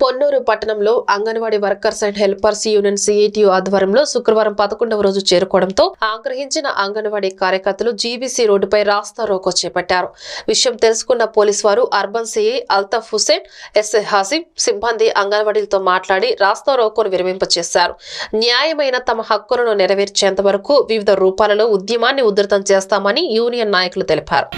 పొన్నూరు పట్టణంలో anganwadi workers and helpers union CITU ఆధ్వర్యంలో శుక్రవారం పదకొండవ రోజు చేరుకోవడంతో ఆగ్రహించిన అంగన్వాడీ కార్యకర్తలు జీబీసీ రోడ్డుపై రాస్తా రోకో చేపట్టారు. విషయం తెలుసుకున్న పోలీసు వారు urban CI Altaf Hussain SA Hashim సిబ్బంది అంగన్వాడీలతో మాట్లాడి రాస్తా రోకోను విరమింపచేశారు న్యాయమైన తమ హక్కులను నెరవేర్చేంత వరకు వివిధ రూపాలలో ఉద్యమాన్ని ఉధృతం చేస్తామని యూనియన్ నాయకులు తెలిపారు.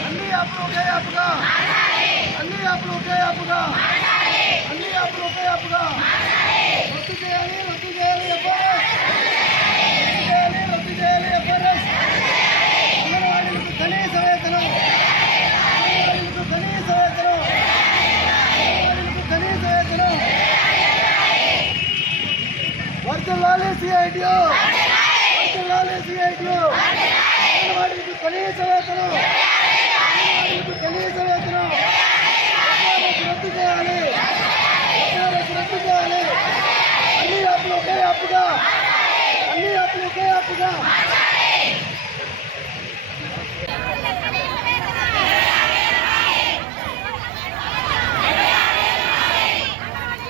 అన్ని అప్పులు ఒకే అప్పుగా అన్ని అప్పులు ఒకే అప్పుగా వర్తిల్లాలి సిఐటియు వర్తిల్లాలి సిఐటియు అంగన్వాడీలకు కనీస వేతనం అంగన్వాడీలకు కనీస వేతనం రద్దు చేయాలి రద్దు చేయాలి అన్ని అప్పులు ఒకే అప్పుగా అన్ని అప్పులు ఒకే అప్పుగా